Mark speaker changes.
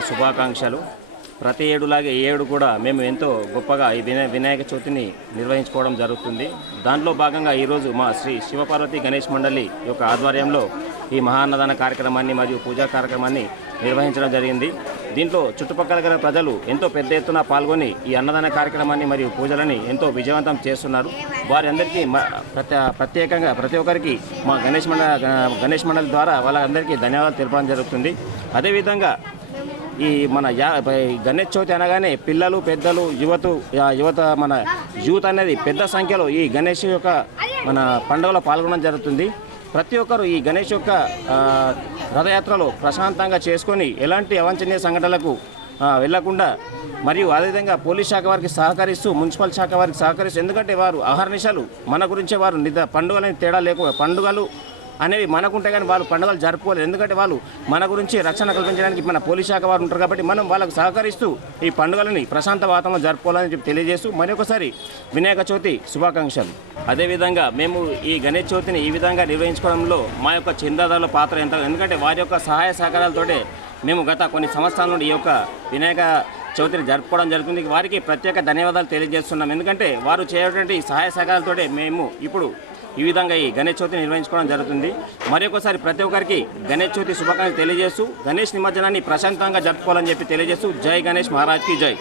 Speaker 1: శుభాకాంక్షలు. ప్రతి ఏడులాగే ఈ ఏడు కూడా మేము ఎంతో గొప్పగా ఈ వినాయ వినాయక చవితిని నిర్వహించుకోవడం జరుగుతుంది. దాంట్లో భాగంగా ఈరోజు మా శ్రీ శివపార్వతి గణేష్ మండలి యొక్క ఆధ్వర్యంలో ఈ మహాన్నదాన కార్యక్రమాన్ని మరియు పూజా కార్యక్రమాన్ని నిర్వహించడం జరిగింది. దీంట్లో చుట్టుపక్కల గల ప్రజలు ఎంతో పెద్ద ఎత్తున పాల్గొని ఈ అన్నదాన కార్యక్రమాన్ని మరియు పూజలని ఎంతో విజయవంతం చేస్తున్నారు. వారి అందరికీ మ- ప్రత్య ప్రత్యేకంగా ప్రతి ఒక్కరికి మా గణేష్ మండలి గణేష్ మండలి ద్వారా వాళ్ళందరికీ ధన్యవాదాలు తెలపడం జరుగుతుంది. అదేవిధంగా ఈ మన యా గణేష్ చవితి అనగానే పిల్లలు పెద్దలు యువత యువత మన యూత్ అనేది పెద్ద సంఖ్యలో ఈ గణేష్ యొక్క మన పండుగలో పాల్గొనడం జరుగుతుంది. ప్రతి ఒక్కరు ఈ గణేష్ యొక్క రథయాత్రలో ప్రశాంతంగా చేసుకొని ఎలాంటి అవాంఛనీయ సంఘటనలకు వెళ్ళకుండా మరియు అదేవిధంగా పోలీస్ శాఖ వారికి సహకరిస్తూ మున్సిపల్ శాఖ వారికి సహకరిస్తూ ఎందుకంటే వారు అహర్నిశలు మన గురించే వారు నిద పండుగలని తేడా లేకుండా పండుగలు అనేవి మనకుంటే కానీ వాళ్ళు పండుగలు జరుపుకోలేదు. ఎందుకంటే వాళ్ళు మన గురించి రక్షణ కల్పించడానికి మన పోలీస్ శాఖ వారు ఉంటారు కాబట్టి మనం వాళ్ళకు సహకరిస్తూ ఈ పండుగలని ప్రశాంత వాతావరణంలో జరుపుకోవాలని చెప్పి తెలియజేస్తూ మరొకసారి వినాయక చవితి శుభాకాంక్షలు. అదేవిధంగా మేము ఈ గణేష్ చవితిని ఈ విధంగా నిర్వహించుకోవడంలో మా యొక్క చందాదారుల పాత్ర ఎంత? ఎందుకంటే వారి యొక్క సహాయ సహకారాలతోటే మేము గత కొన్ని సంవత్సరాల నుండి ఈ యొక్క వినాయక చవితిని జరుపుకోవడం జరుగుతుంది. వారికి ప్రత్యేక ధన్యవాదాలు తెలియజేస్తున్నాం. ఎందుకంటే వారు చేయటువంటి సహాయ సహకారాలతోటే మేము ఇప్పుడు ఈ విధంగా ఈ గణేష్ చవితి నిర్వహించుకోవడం జరుగుతుంది. మరి ఒకసారి ప్రతి ఒక్కరికి గణేష్ చవితి శుభాకాంక్షలు తెలియజేస్తూ గణేష్ నిమజ్జనాన్ని ప్రశాంతంగా జరుపుకోవాలని చెప్పి తెలియజేస్తూ జై గణేష్ మహారాజ్కి జై.